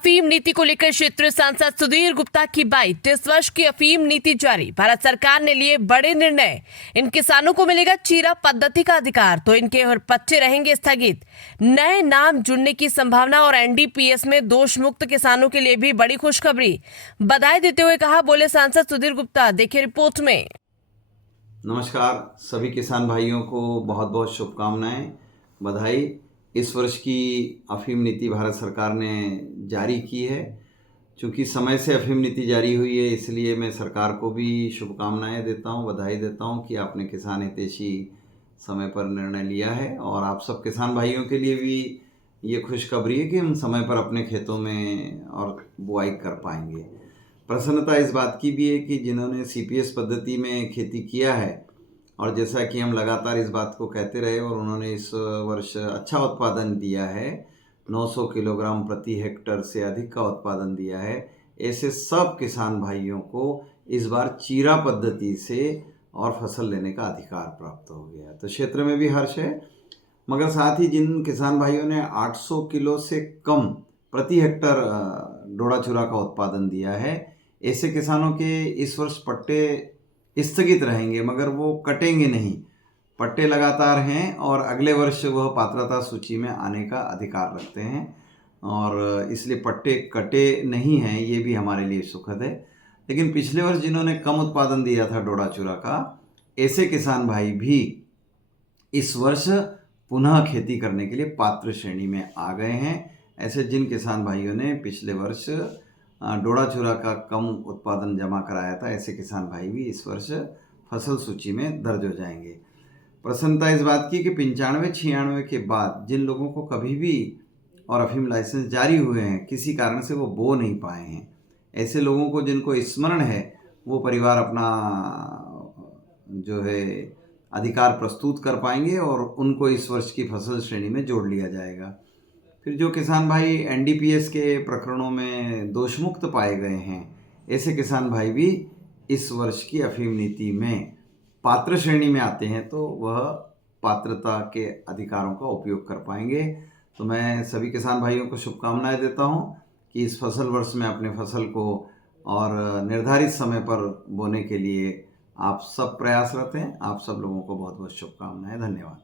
अफीम नीति को लेकर क्षेत्रीय सांसद सुधीर गुप्ता की बाइट। 30 वर्ष की अफीम नीति जारी, भारत सरकार ने लिए बड़े निर्णय। इन किसानों को मिलेगा चीरा पद्धति का अधिकार, तो इनके पर्चे रहेंगे स्थगित। नए नाम जुड़ने की संभावना और एनडीपीएस में दोष मुक्त किसानों के लिए भी बड़ी खुशखबरी। बधाई देते हुए कहा, बोले सांसद सुधीर गुप्ता। देखिए रिपोर्ट में। नमस्कार, सभी किसान भाइयों को बहुत बहुत शुभकामनाएं, बधाई। इस वर्ष की अफीम नीति भारत सरकार ने जारी की है। चूँकि समय से अफीम नीति जारी हुई है, इसलिए मैं सरकार को भी शुभकामनाएं देता हूं, बधाई देता हूं कि आपने किसान हितैषी समय पर निर्णय लिया है। और आप सब किसान भाइयों के लिए भी ये खुशखबरी है कि हम समय पर अपने खेतों में और बुआई कर पाएंगे। प्रसन्नता इस बात की भी है कि जिन्होंने सीपीएस पद्धति में खेती किया है, और जैसा कि हम लगातार इस बात को कहते रहे, और उन्होंने इस वर्ष अच्छा उत्पादन दिया है, 900 किलोग्राम प्रति हेक्टर से अधिक का उत्पादन दिया है। ऐसे सब किसान भाइयों को इस बार चीरा पद्धति से और फसल लेने का अधिकार प्राप्त हो गया, तो क्षेत्र में भी हर्ष है। मगर साथ ही जिन किसान भाइयों ने 800 किलो से कम प्रति हेक्टर डोडा चूरा का उत्पादन दिया है, ऐसे किसानों के इस वर्ष पट्टे स्थगित रहेंगे, मगर वो कटेंगे नहीं। पट्टे लगातार हैं और अगले वर्ष वह पात्रता सूची में आने का अधिकार रखते हैं, और इसलिए पट्टे कटे नहीं हैं, ये भी हमारे लिए सुखद है। लेकिन पिछले वर्ष जिन्होंने कम उत्पादन दिया था डोडा चूरा का, ऐसे किसान भाई भी इस वर्ष पुनः खेती करने के लिए पात्र श्रेणी में आ गए हैं। ऐसे जिन किसान भाइयों ने पिछले वर्ष डोडा चूरा का कम उत्पादन जमा कराया था, ऐसे किसान भाई भी इस वर्ष फसल सूची में दर्ज हो जाएंगे। प्रसन्नता इस बात की कि 95-96 के बाद जिन लोगों को कभी भी और अफीम लाइसेंस जारी हुए हैं, किसी कारण से वो बो नहीं पाए हैं, ऐसे लोगों को जिनको स्मरण है, वो परिवार अपना जो है अधिकार प्रस्तुत कर पाएंगे और उनको इस वर्ष की फसल श्रेणी में जोड़ लिया जाएगा। फिर जो किसान भाई एनडीपीएस के प्रकरणों में दोषमुक्त पाए गए हैं, ऐसे किसान भाई भी इस वर्ष की अफीम नीति में पात्र श्रेणी में आते हैं, तो वह पात्रता के अधिकारों का उपयोग कर पाएंगे। तो मैं सभी किसान भाइयों को शुभकामनाएं देता हूं कि इस फसल वर्ष में अपने फसल को और निर्धारित समय पर बोने के लिए आप सब प्रयासरत हैं। आप सब लोगों को बहुत बहुत शुभकामनाएं। धन्यवाद।